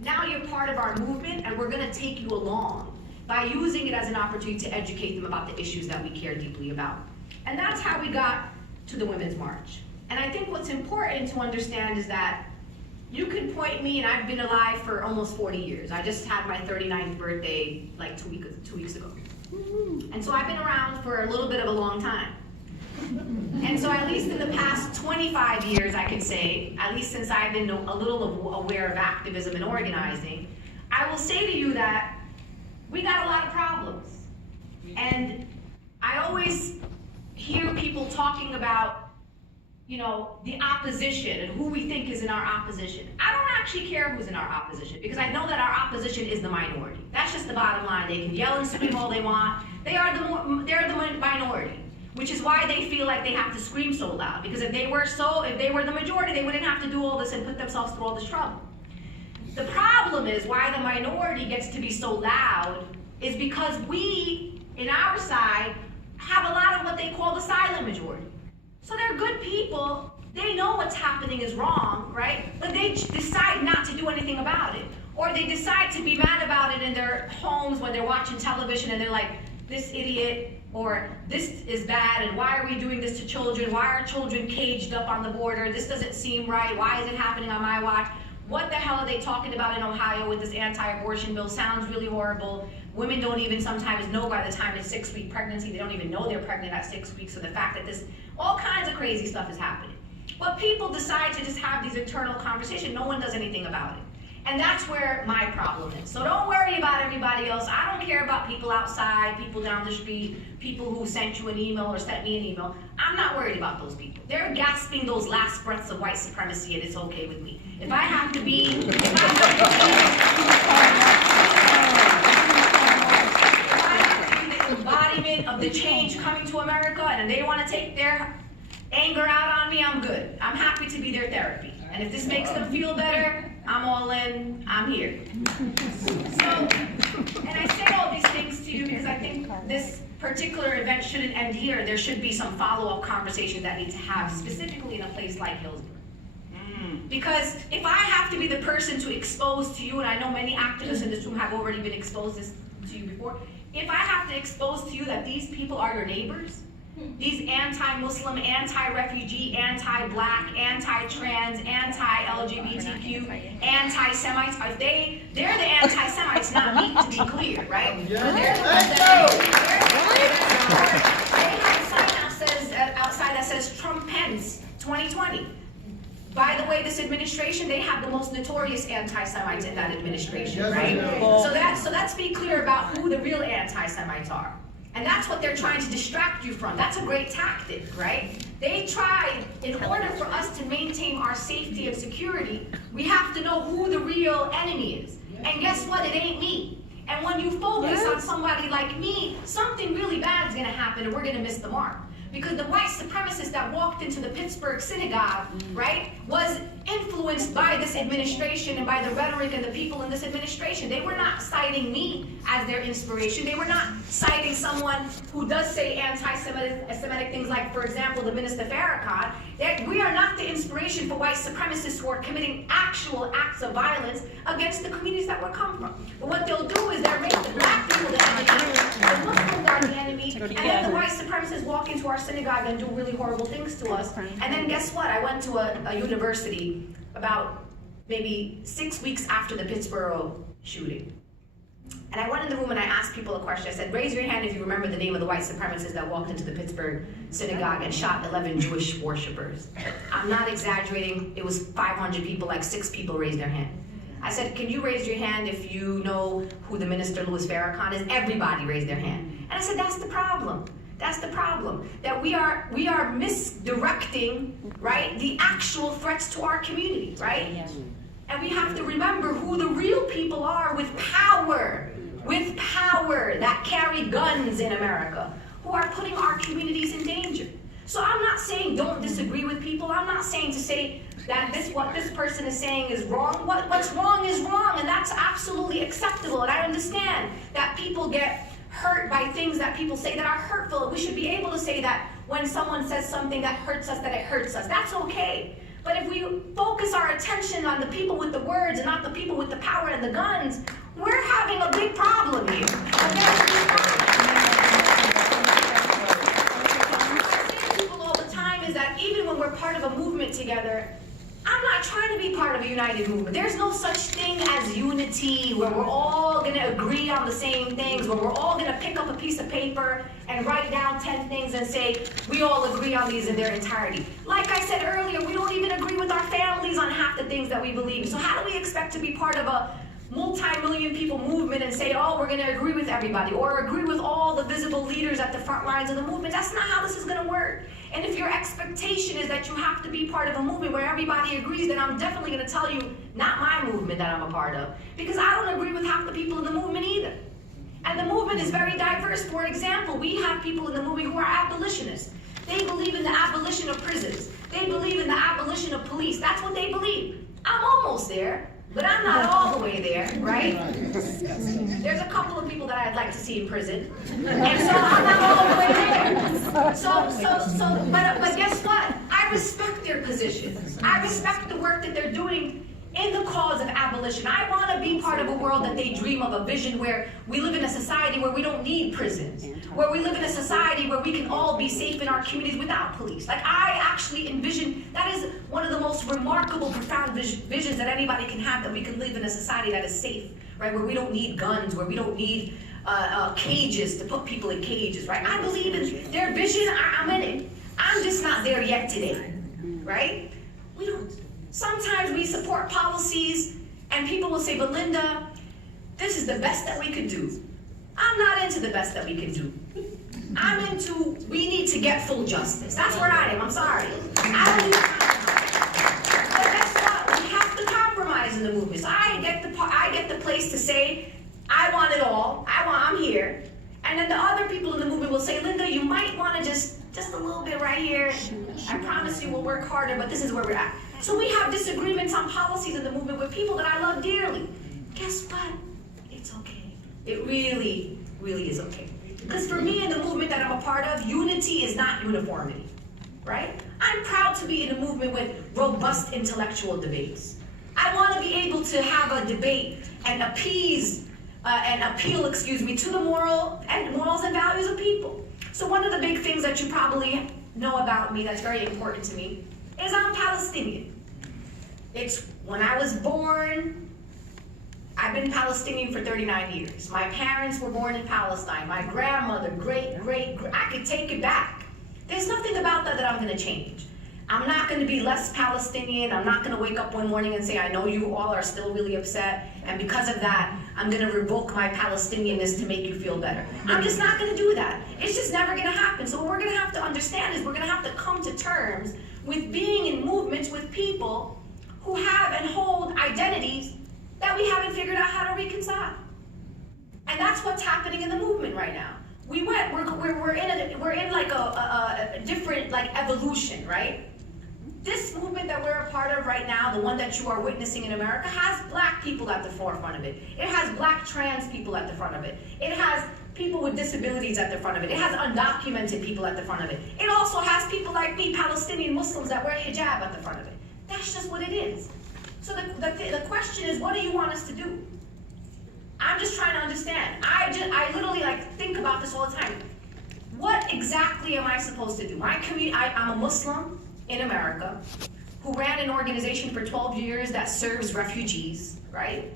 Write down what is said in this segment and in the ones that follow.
now you're part of our movement, and we're gonna take you along by using it as an opportunity to educate them about the issues that we care deeply about. And that's how we got to the Women's March. And I think what's important to understand is that you can point me, and I've been alive for almost 40 years. I just had my 39th birthday like 2 weeks ago. And so I've been around for a little bit of a long time. And so at least in the past 25 years, I can say, at least since I've been a little aware of activism and organizing, I will say to you that we got a lot of problems. And I always hear people talking about, you know, the opposition and who we think is in our opposition. I don't actually care who's in our opposition, because I know that our opposition is the minority. That's just the bottom line. They can yell and scream all they want. They're the minority, which is why they feel like they have to scream so loud. Because if they were the majority, they wouldn't have to do all this and put themselves through all this trouble. The problem is why the minority gets to be so loud is because we, in our side, have a lot of what they call the silent majority. So they're good people, they know what's happening is wrong, right? But they decide not to do anything about it. Or they decide to be mad about it in their homes when they're watching television and they're like, this idiot, or this is bad, and why are we doing this to children? Why are children caged up on the border? This doesn't seem right. Why is it happening on my watch? What the hell are they talking about in Ohio with this anti-abortion bill? Sounds really horrible. Women don't even sometimes know by the time it's 6-week pregnancy. They don't even know they're pregnant at 6 weeks. So the fact that all kinds of crazy stuff is happening. But people decide to just have these internal conversations. No one does anything about it. And that's where my problem is. So don't worry about everybody else. I don't care about people outside, people down the street, people who sent you an email or sent me an email. I'm not worried about those people. They're gasping those last breaths of white supremacy, and it's okay with me. If I have to be, the embodiment of the change coming to America, and they want to take their anger out on me, I'm good. I'm happy to be their therapy. And if this makes them feel better, I'm all in, I'm here. So, and I say all these things to you because I think this particular event shouldn't end here. There should be some follow-up conversations that need to have, specifically in a place like Hillsborough. Because if I have to be the person to expose to you, and I know many activists in this room have already been exposed to you before, if I have to expose to you that these people are your neighbors, these anti-Muslim, anti-refugee, anti-black, anti-trans, anti-LGBTQ, anti-Semites, if they're the anti-Semites, not me, to be clear, right? They have a sign outside that says Trump Pence 2020. By the way, this administration, they have the most notorious anti-Semites in that administration, right? So let's be clear about who the real anti-Semites are. And that's what they're trying to distract you from. That's a great tactic, right? They tried, in order for us to maintain our safety and security, we have to know who the real enemy is. And guess what? It ain't me. And when you focus on somebody like me, something really bad is going to happen, and we're going to miss the mark. Because the white supremacist that walked into the Pittsburgh synagogue, right, was influenced by this administration and by the rhetoric and the people in this administration. They were not citing me as their inspiration. They were not citing someone who does say anti-Semitic things like, for example, the Minister Farrakhan. We are not the inspiration for white supremacists who are committing actual acts of violence against the communities that we come from. But what they'll do is they'll make the black people the enemy, the Muslims are the enemy, and then the white supremacists walk into our synagogue and do really horrible things to us. And then guess what? I went to a university about maybe 6 weeks after the Pittsburgh shooting. And I went in the room and I asked people a question. I said, raise your hand if you remember the name of the white supremacist that walked into the Pittsburgh synagogue and shot 11 Jewish worshipers. I'm not exaggerating. It was 500 people, like 6 people raised their hand. I said, can you raise your hand if you know who the Minister Louis Farrakhan is? Everybody raised their hand. And I said, that's the problem. That's the problem, that we are misdirecting, right, the actual threats to our community, right? Yes. And we have to remember who the real people are with power that carry guns in America, who are putting our communities in danger. So I'm not saying don't disagree with people. I'm not saying to say that what this person is saying is wrong. What's wrong is wrong, and that's absolutely acceptable. And I understand that people get hurt by things that people say that are hurtful. We should be able to say that when someone says something that hurts us, that it hurts us. That's okay. But if we focus our attention on the people with the words and not the people with the power and the guns, we're having a big problem here. What I say to people all the time is that even when we're part of a movement together, I'm not trying to be part of a united movement. There's no such thing as unity where we're all going to agree on the same things, where we're all going to pick up a piece of paper and write down 10 things and say, we all agree on these in their entirety. Like I said earlier, we don't even agree with our families on half the things that we believe. So how do we expect to be part of a multi-million people movement and say, oh, we're going to agree with everybody or agree with all the visible leaders at the front lines of the movement? That's not how this is going to work. And if your expectation is that you have to be part of a movement where everybody agrees, then I'm definitely going to tell you, not my movement that I'm a part of. Because I don't agree with half the people in the movement either. And the movement is very diverse. For example, we have people in the movement who are abolitionists. They believe in the abolition of prisons. They believe in the abolition of police. That's what they believe. I'm almost there. But I'm not all the way there, right? There's a couple of people that I'd like to see in prison. And so I'm not all the way there. But guess what? I respect their positions. I respect the work that they're doing in the cause of abolition. I want to be part of a world that they dream of, a vision where we live in a society where we don't need prisons, where we live in a society where we can all be safe in our communities without police. Like, I actually envision, that is one of the most remarkable, profound visions that anybody can have, that we can live in a society that is safe, right, where we don't need guns, where we don't need cages to put people in cages, right? I believe in their vision. I'm in it. I'm just not there yet today, right? We don't. Sometimes we support policies and people will say, but Linda, this is the best that we could do. I'm not into the best that we can do. I'm into, we need to get full justice. That's where I am. I'm sorry. I don't do compromise. But guess what? We have to compromise in the movement. So I get the place to say, I want it all. I'm here. And then the other people in the movement will say, Linda, you might want to just a little bit right here. I promise you we'll work harder, but this is where we're at. So we have disagreements on policies in the movement with people that I love dearly. Guess what? It's okay. It really, really is okay. Because for me in the movement that I'm a part of, unity is not uniformity, right? I'm proud to be in a movement with robust intellectual debates. I want to be able to have a debate and appeal, to the morals and values of people. So one of the big things that you probably know about me that's very important to me is I'm Palestinian. It's when I was born, I've been Palestinian for 39 years. My parents were born in Palestine. My grandmother, I could take it back. There's nothing about that I'm going to change. I'm not going to be less Palestinian. I'm not going to wake up one morning and say, I know you all are still really upset, and because of that, I'm going to revoke my Palestinianness to make you feel better. I'm just not going to do that. It's just never going to happen. So what we're going to have to understand is we're going to have to come to terms with being in movements with people who have and hold identities that we haven't figured out how to reconcile. And that's what's happening in the movement right now. We're in like a different like evolution, right? This movement that we're a part of right now, the one that you are witnessing in America, has black people at the forefront of it. It has black trans people at the front of it. It has people with disabilities at the front of it. It has undocumented people at the front of it. It also has people like me, Palestinian Muslims, that wear hijab at the front of it. That's just what it is. So the question is, what do you want us to do? I'm just trying to understand. I literally like think about this all the time. What exactly am I supposed to do? I'm a Muslim in America who ran an organization for 12 years that serves refugees, right?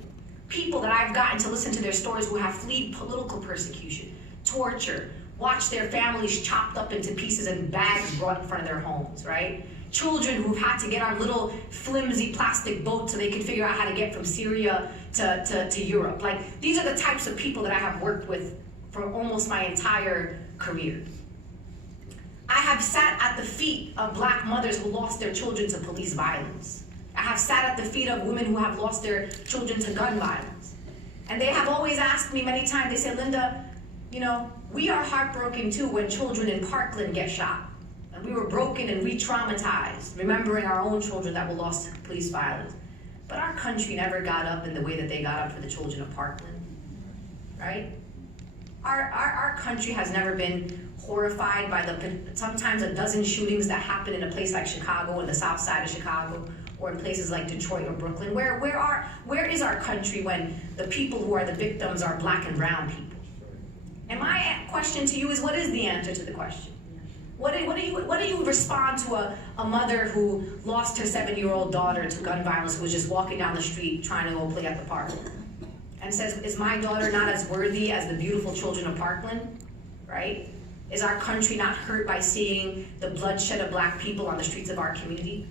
People that I've gotten to listen to their stories who have fled political persecution, torture, watched their families chopped up into pieces and bags brought in front of their homes, right? Children who've had to get on little flimsy plastic boats so they can figure out how to get from Syria to Europe. Like, these are the types of people that I have worked with for almost my entire career. I have sat at the feet of black mothers who lost their children to police violence. I have sat at the feet of women who have lost their children to gun violence. And they have always asked me many times, they say, Linda, you know, we are heartbroken too when children in Parkland get shot. And we were broken and re-traumatized, remembering our own children that were lost to police violence. But our country never got up in the way that they got up for the children of Parkland, right? Our country has never been horrified by sometimes a dozen shootings that happen in a place like Chicago, in the south side of Chicago, or in places like Detroit or Brooklyn. Where is our country when the people who are the victims are black and brown people? And my question to you is, what is the answer to the question? What do you respond to a mother who lost her 7-year-old daughter to gun violence, who was just walking down the street trying to go play at the park, and says, is my daughter not as worthy as the beautiful children of Parkland, right? Is our country not hurt by seeing the bloodshed of black people on the streets of our community?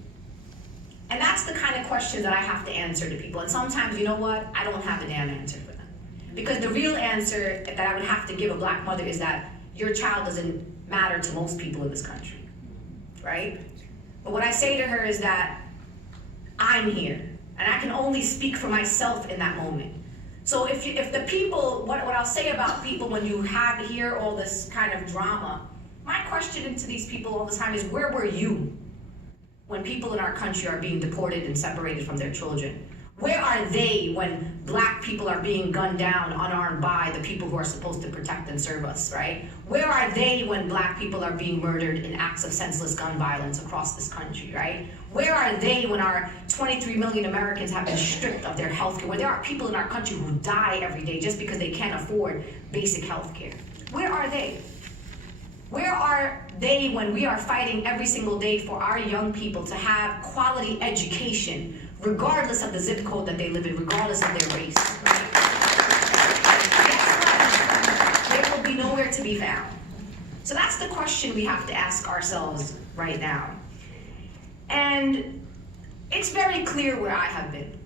And that's the kind of question that I have to answer to people. And sometimes, you know what? I don't have a damn answer for them. Because the real answer that I would have to give a black mother is that your child doesn't matter to most people in this country, right? But what I say to her is that I'm here, and I can only speak for myself in that moment. So if the people, what I'll say about people when you hear all this kind of drama, my question to these people all the time is, where were you when people in our country are being deported and separated from their children? Where are they when black people are being gunned down, unarmed by the people who are supposed to protect and serve us, right? Where are they when black people are being murdered in acts of senseless gun violence across this country, right? Where are they when our 23 million Americans have been stripped of their health care? Where there are people in our country who die every day just because they can't afford basic health care? Where are they? Where are they when we are fighting every single day for our young people to have quality education, regardless of the zip code that they live in, regardless of their race? They will be nowhere to be found. So that's the question we have to ask ourselves right now. And it's very clear where I have been.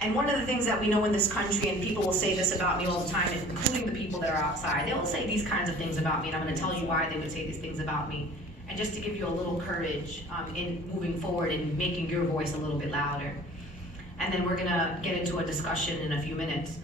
And one of the things that we know in this country, and people will say this about me all the time, including the people that are outside, they will say these kinds of things about me, and I'm going to tell you why they would say these things about me. And just to give you a little courage in moving forward and making your voice a little bit louder. And then we're gonna get into a discussion in a few minutes.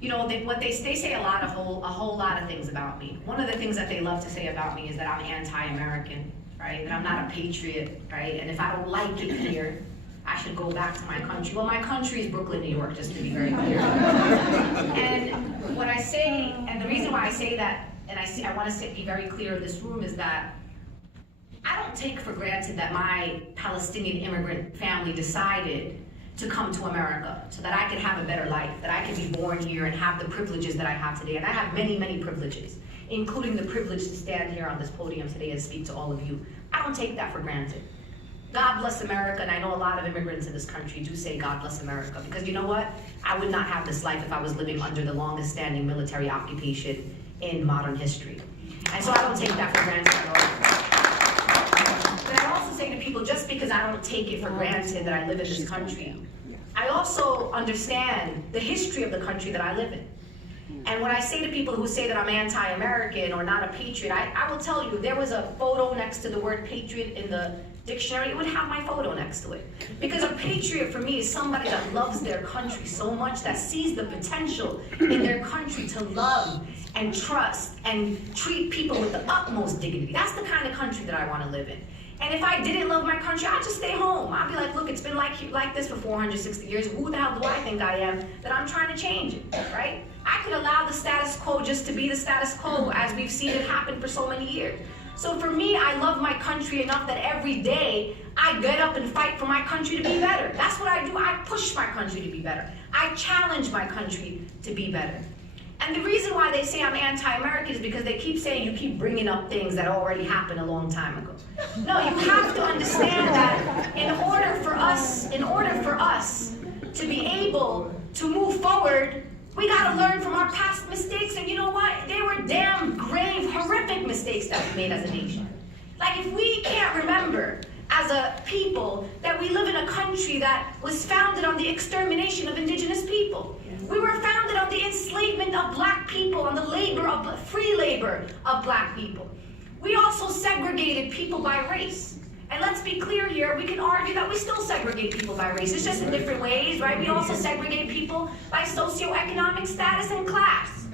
You know, they say a whole lot of things about me. One of the things that they love to say about me is that I'm anti-American, right? That I'm not a patriot, right? And if I don't like it here, I should go back to my country. Well, my country is Brooklyn, New York, just to be very clear. And what I say, and the reason why I say that, and I want to be very clear in this room, is that I don't take for granted that my Palestinian immigrant family decided to come to America so that I can have a better life, that I can be born here and have the privileges that I have today. And I have many, many privileges, including the privilege to stand here on this podium today and speak to all of you. I don't take that for granted. God bless America, and I know a lot of immigrants in this country do say God bless America, because you know what? I would not have this life if I was living under the longest standing military occupation in modern history. And so I don't take that for granted at all. But I also say to people, just because I don't take it for granted that I live in this country, I also understand the history of the country that I live in. And when I say to people who say that I'm anti-American or not a patriot, I will tell you, there was a photo next to the word patriot in the dictionary, it would have my photo next to it. Because a patriot for me is somebody that loves their country so much, that sees the potential in their country to love and trust and treat people with the utmost dignity. That's the kind of country that I want to live in. And if I didn't love my country, I'd just stay home. I'd be like, look, it's been like this for 460 years. Who the hell do I think I am that I'm trying to change it, right? I could allow the status quo just to be the status quo, as we've seen it happen for so many years. So for me, I love my country enough that every day I get up and fight for my country to be better. That's what I do. I push my country to be better. I challenge my country to be better. And the reason why they say I'm anti-American is because they keep saying you keep bringing up things that already happened a long time ago. No, you have to understand that in order for us to be able to move forward, we gotta learn from our past mistakes. And you know what? They were damn grave, horrific mistakes that we made as a nation. Like, if we can't remember as a people that we live in a country that was founded on the extermination of indigenous people. We were founded on the enslavement of black people, on the free labor of black people. We also segregated people by race. And let's be clear here, we can argue that we still segregate people by race. It's just in different ways, right? We also segregate people by socioeconomic status and class.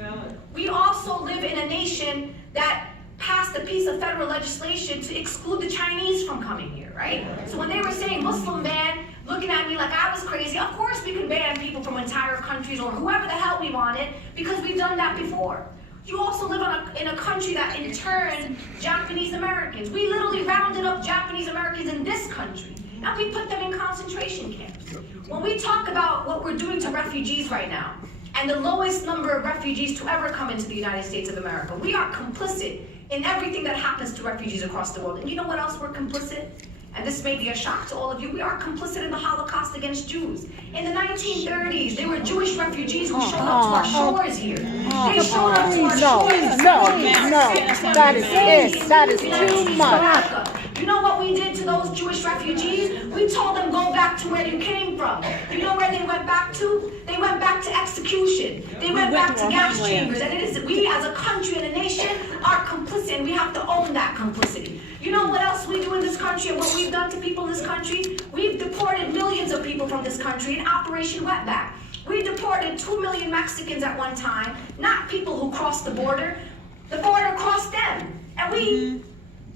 We also live in a nation that passed a piece of federal legislation to exclude the Chinese from coming here, right? So when they were saying Muslim ban, looking at me like I was crazy, of course we could ban people from entire countries or whoever the hell we wanted, because we've done that before. You also live in a country that interned Japanese Americans. We literally rounded up Japanese Americans in this country, and we put them in concentration camps. When we talk about what we're doing to refugees right now, and the lowest number of refugees to ever come into the United States of America, we are complicit in everything that happens to refugees across the world. And you know what else we're complicit? And this may be a shock to all of you, we are complicit in the Holocaust against Jews. In the 1930s, there were Jewish refugees who showed up to our shores here. They showed up to our shores. No, that is too much. You know what we did to those Jewish refugees? We told them, go back to where you came from. You know where they went back to? They went back to execution. They went back to gas chambers. And it is, we as a country and a nation are complicit, and we have to own that complicity. You know what else we do in this country and what we've done to people in this country? We've deported millions of people from this country in Operation Wetback. We deported 2 million Mexicans at one time, not people who crossed the border. The border crossed them. And we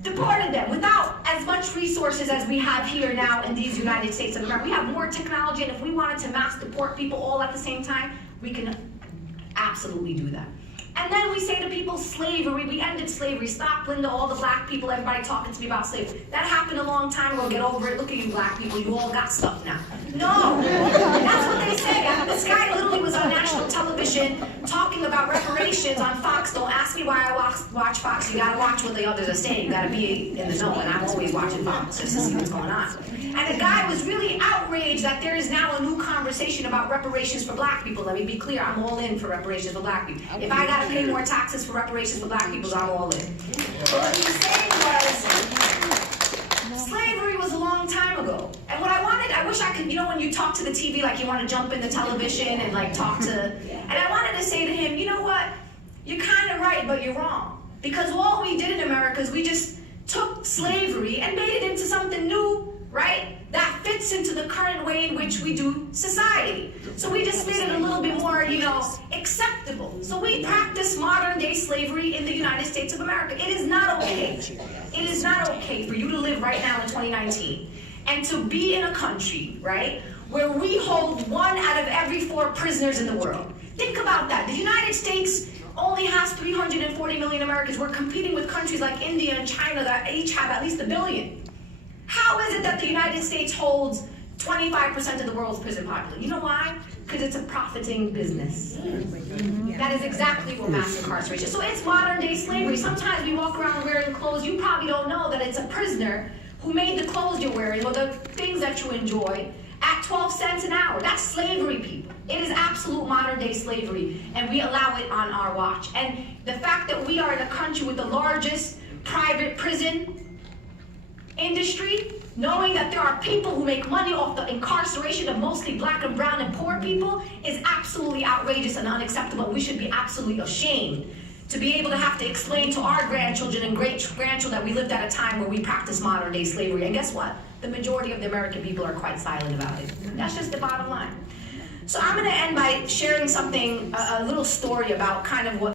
deported them without as much resources as we have here now in these United States of America. We have more technology, and if we wanted to mass deport people all at the same time, we can absolutely do that. And then we say to people, slavery, we ended slavery. Stop, Linda, all the black people, everybody talking to me about slavery. That happened a long time ago, get over it. Look at you black people, you all got stuff now. No, that's what they say. This guy literally was on national television talking about reparations on Fox. Don't ask me why I watch Fox. You gotta watch what the others are saying. You gotta be in the know, and I'm always watching Fox just to see what's going on. And the guy was really outraged that there is now a new conversation about reparations for black people. Let me be clear, I'm all in for reparations for black people. If I gotta pay more taxes for reparations for black people, I'm all in. But what he was saying was, slavery was a long time ago. And what I wanted, I wish I could, you know when you talk to the TV, like you want to jump in the television and like talk to, and I wanted to say to him, you know what, you're kind of right, but you're wrong. Because all we did in America is we just took slavery and made it into something new, right? That fits into the current way in which we do society. So we just made it a little bit more, acceptable. So we practice modern day slavery in the United States of America. It is not okay. It is not okay for you to live right now in 2019 and to be in a country, right, where we hold 1 out of every 4 prisoners in the world. Think about that. The United States only has 340 million Americans. We're competing with countries like India and China that each have at least 1 billion. How is it that the United States holds 25% of the world's prison population? You know why? Because it's a profiting business. That is exactly what mass incarceration is. So it's modern day slavery. Sometimes we walk around wearing clothes. You probably don't know that it's a prisoner who made the clothes you're wearing or the things that you enjoy at 12 cents an hour. That's slavery, people. It is absolute modern day slavery, and we allow it on our watch. And the fact that we are in a country with the largest private prison industry, knowing that there are people who make money off the incarceration of mostly black and brown and poor people, is absolutely outrageous and unacceptable. We should be absolutely ashamed to be able to have to explain to our grandchildren and great-grandchildren that we lived at a time where we practiced modern day slavery. And guess what? The majority of the American people are quite silent about it. That's just the bottom line. So I'm going to end by sharing something, a little story about kind of what